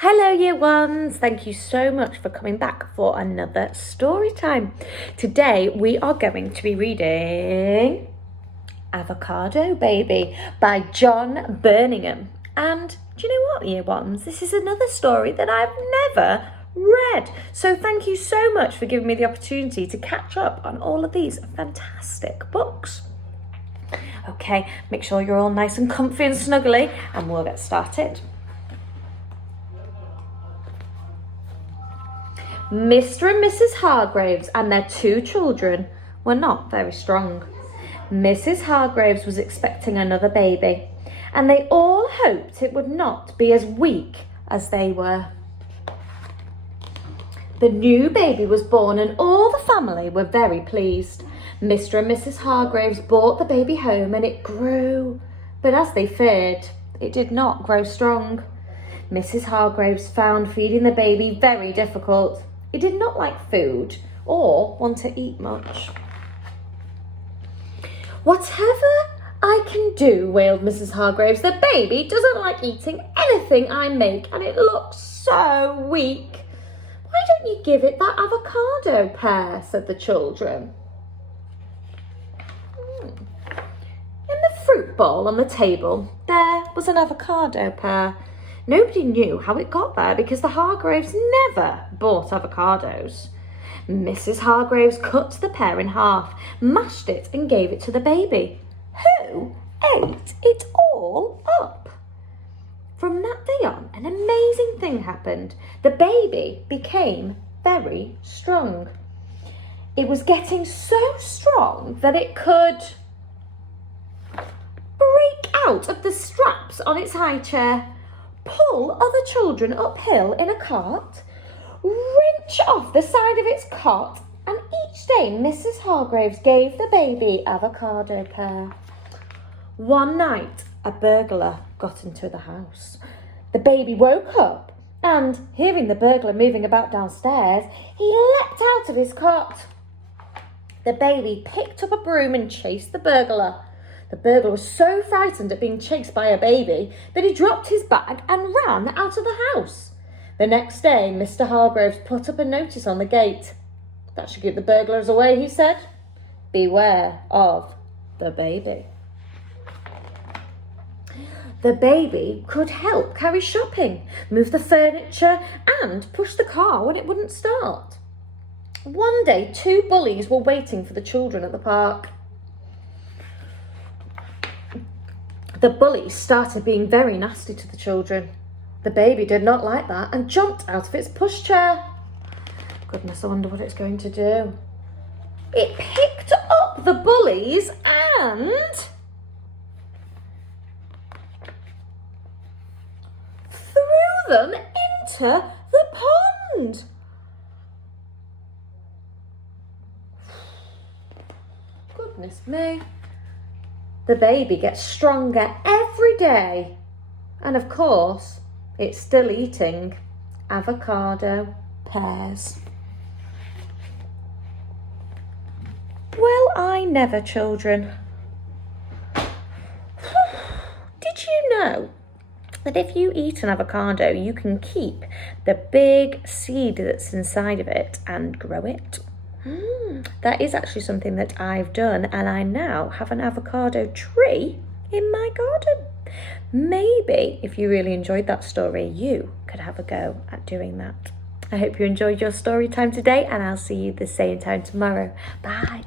Hello year ones, thank you so much for coming back for another story time. Today we are going to be reading Avocado Baby by John Burningham. And do you know what year ones, this is another story that I've never read. So thank you so much for giving me the opportunity to catch up on all of these fantastic books. Okay, make sure you're all nice and comfy and snuggly and we'll get started. Mr. and Mrs. Hargraves and their 2 children were not very strong. Mrs. Hargraves was expecting another baby, and they all hoped it would not be as weak as they were. The new baby was born and all the family were very pleased. Mr. and Mrs. Hargraves brought the baby home and it grew, but as they feared, it did not grow strong. Mrs. Hargraves found feeding the baby very difficult. It did not like food or want to eat much. "Whatever I can do," wailed Mrs. Hargraves. "The baby doesn't like eating anything I make and it looks so weak. Why don't you give it that avocado pear?" said the children. In the fruit bowl on the table, there was an avocado pear. Nobody knew how it got there because the Hargraves never bought avocados. Mrs. Hargraves cut the pear in half, mashed it and gave it to the baby, who ate it all up. From that day on, an amazing thing happened. The baby became very strong. It was getting so strong that it could break out of the straps on its high chair, pull other children uphill in a cart, wrench off the side of its cot, and each day Mrs. Hargraves gave the baby avocado pear. One night, a burglar got into the house. The baby woke up and, hearing the burglar moving about downstairs, he leapt out of his cot. The baby picked up a broom and chased the burglar. The burglar was so frightened at being chased by a baby that he dropped his bag and ran out of the house. The next day, Mr. Hargraves put up a notice on the gate. "That should give the burglars away," he said. "Beware of the baby." The baby could help carry shopping, move the furniture, and push the car when it wouldn't start. One day, 2 bullies were waiting for the children at the park. The bullies started being very nasty to the children. The baby did not like that and jumped out of its pushchair. Goodness, I wonder what it's going to do. It picked up the bullies and threw them into the pond. Goodness me. The baby gets stronger every day. And of course, it's still eating avocado pears. Well, I never, children. Did you know that if you eat an avocado, you can keep the big seed that's inside of it and grow it? That is actually something that I've done, and I now have an avocado tree in my garden. Maybe if you really enjoyed that story, you could have a go at doing that. I hope you enjoyed your story time today, and I'll see you the same time tomorrow. Bye.